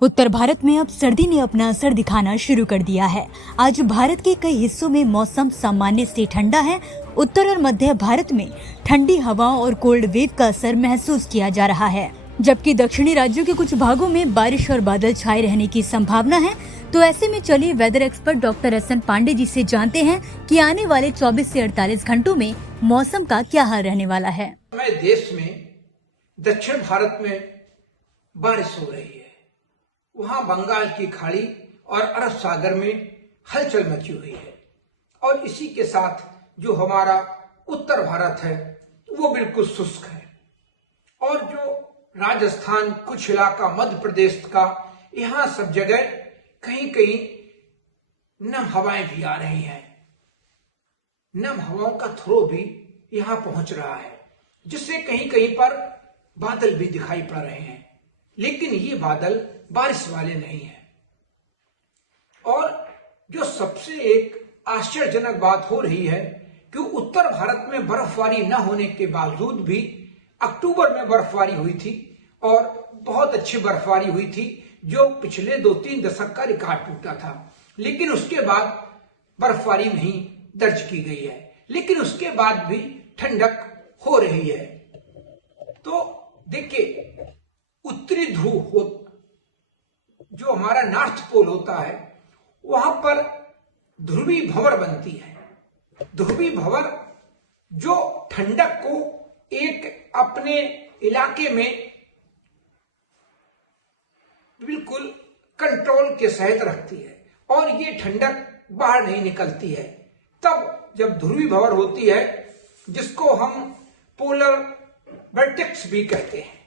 उत्तर भारत में अब सर्दी ने अपना असर दिखाना शुरू कर दिया है। आज भारत के कई हिस्सों में मौसम सामान्य से ठंडा है। उत्तर और मध्य भारत में ठंडी हवाओं और कोल्ड वेव का असर महसूस किया जा रहा है, जबकि दक्षिणी राज्यों के कुछ भागों में बारिश और बादल छाए रहने की संभावना है। तो ऐसे में चलिए weather expert doctor S N. Pandey ji से जानते हैं कि आने वाले 24 से 48 घंटों में मौसम का क्या हाल रहने वाला है। देश में दक्षिण भारत में बारिश हो रही है। वहां बंगाल की खाड़ी और अरब सागर में हलचल मची हुई है और इसी के साथ जो हमारा उत्तर भारत है वो बिल्कुल शुष्क है और जो राजस्थान, कुछ इलाका मध्य प्रदेश का, यहाँ सब जगह कहीं कहीं नम हवाएं भी आ रही हैं। नम हवाओं का थ्रो भी यहाँ पहुंच रहा है, जिससे कहीं कहीं पर बादल भी दिखाई पड़ रहे हैं, लेकिन ये बादल बारिश वाले नहीं हैं। और जो सबसे एक आश्चर्यजनक बात हो रही है कि उत्तर भारत में बर्फबारी न होने के बावजूद भी अक्टूबर में बर्फबारी हुई थी और बहुत अच्छी बर्फबारी हुई थी, जो पिछले 2-3 दशक का रिकॉर्ड टूटा था। लेकिन उसके बाद बर्फबारी नहीं दर्ज की गई है, लेकिन उसके बाद भी ठंडक हो रही है। तो देखिए, उत्तरी ध्रुव जो हमारा नॉर्थ पोल होता है, वहां पर ध्रुवी भंवर बनती है। ध्रुवी भंवर जो ठंडक को एक अपने इलाके में बिल्कुल कंट्रोल के सहित रखती है और ये ठंडक बाहर नहीं निकलती है। तब जब ध्रुवी भंवर होती है, जिसको हम पोलर वर्टेक्स भी कहते हैं,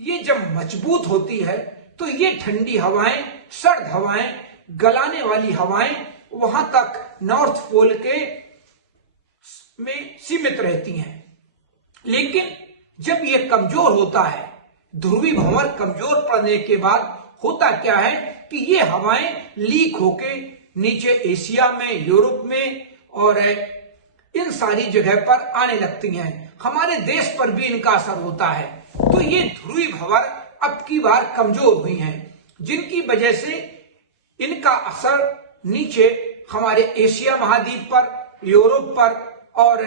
ये जब मजबूत होती है तो ये ठंडी हवाएं, सर्द हवाएं, गलाने वाली हवाएं वहां तक नॉर्थ पोल के में सीमित रहती हैं। लेकिन जब ये कमजोर होता है, ध्रुवी भंवर कमजोर पड़ने के बाद होता क्या है कि ये हवाएं लीक होके नीचे एशिया में, यूरोप में और इन सारी जगह पर आने लगती हैं। हमारे देश पर भी इनका असर होता है। तो ये ध्रुवी भंवर अब की बार कमजोर हुई हैं, जिनकी वजह से इनका असर नीचे हमारे एशिया महाद्वीप पर, यूरोप पर और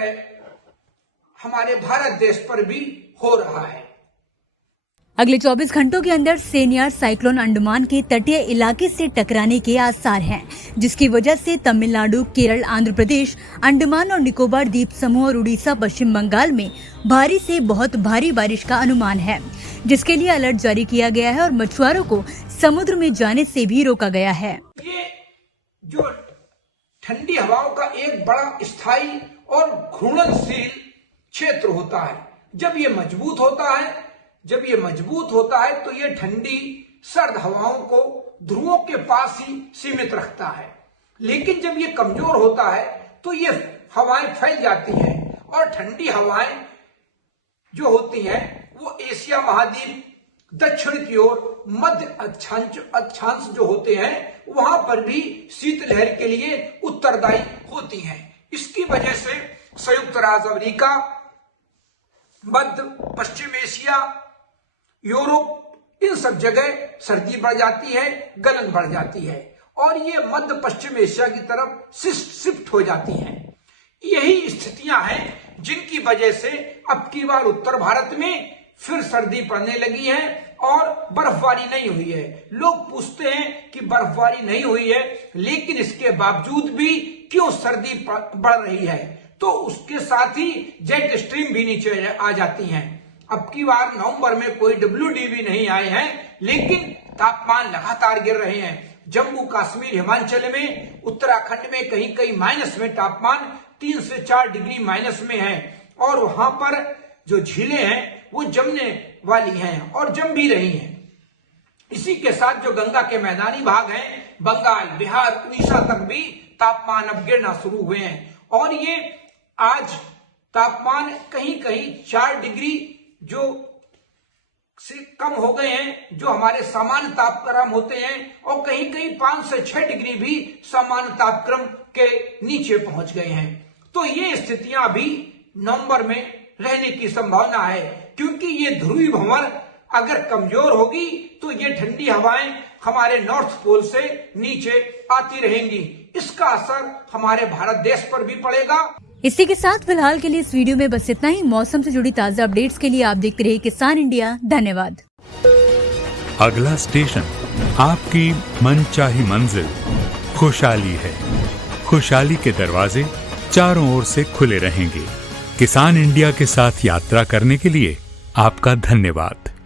हमारे भारत देश पर भी हो रहा है। अगले 24 घंटों के अंदर सेनियर साइक्लोन अंडमान के तटीय इलाके से टकराने के आसार हैं, जिसकी वजह से तमिलनाडु, केरल, आंध्र प्रदेश, अंडमान और निकोबार द्वीप समूह और उड़ीसा, पश्चिम बंगाल में भारी से बहुत भारी बारिश का अनुमान है, जिसके लिए अलर्ट जारी किया गया है और मछुआरों को समुद्र में जाने से भी रोका गया है। ये जो ठंडी हवाओं का एक बड़ा स्थायी और घूर्णनशील क्षेत्र होता है, जब ये मजबूत होता है तो ये ठंडी सर्द हवाओं को ध्रुवों के पास ही सीमित रखता है। लेकिन जब ये कमजोर होता है तो ये हवाएं फैल जाती हैं और ठंडी हवाएं जो होती हैं वो एशिया महाद्वीप, दक्षिण की ओर मध्य अक्षांश जो होते हैं वहां पर भी शीतलहर के लिए उत्तरदायी होती हैं। इसकी वजह से संयुक्त राज्य अमेरिका, मध्य पश्चिम एशिया, यूरोप, इन सब जगह सर्दी बढ़ जाती है, गलन बढ़ जाती है और ये मध्य पश्चिम एशिया की तरफ शिफ्ट हो जाती हैं। यही स्थितियां हैं जिनकी वजह से अब की बार उत्तर भारत में फिर सर्दी पड़ने लगी है और बर्फबारी नहीं हुई है। लोग पूछते हैं कि बर्फबारी नहीं हुई है, लेकिन इसके बावजूद भी क्यों सर्दी बढ़ रही है? तो उसके साथ ही जेट स्ट्रीम भी नीचे आ जाती हैं। अब की बार नवंबर में कोई WDV नहीं आए हैं, लेकिन तापमान लगातार गिर रहे हैं। जम्मू कश्मीर, हिमाचल में, उत्तराखंड में कहीं कहीं माइनस में तापमान 3 से 4 डिग्री माइनस में है और वहां पर जो झीलें हैं वो जमने वाली हैं और जम भी रही हैं। इसी के साथ जो गंगा के मैदानी भाग हैं, बंगाल, बिहार, उड़ीसा तक भी तापमान अब गिरना शुरू हुए हैं और ये आज तापमान कहीं कहीं 4 डिग्री जो से कम हो गए हैं, जो हमारे सामान्य तापक्रम होते हैं, और कहीं कहीं 5 से 6 डिग्री भी सामान्य तापक्रम के नीचे पहुंच गए हैं। तो ये स्थितियां भी नवंबर में रहने की संभावना है, क्योंकि ये ध्रुवी भंवर अगर कमजोर होगी तो ये ठंडी हवाएं हमारे नॉर्थ पोल से नीचे आती रहेंगी। इसका असर हमारे भारत देश पर भी पड़ेगा। इसी के साथ फिलहाल के लिए इस वीडियो में बस इतना ही। मौसम से जुड़ी ताजा अपडेट्स के लिए आप देखते रहिए किसान इंडिया। धन्यवाद। अगला स्टेशन आपकी मनचाही मंजिल खुशहाली है। खुशहाली के दरवाजे चारों ओर से खुले रहेंगे। किसान इंडिया के साथ यात्रा करने के लिए आपका धन्यवाद।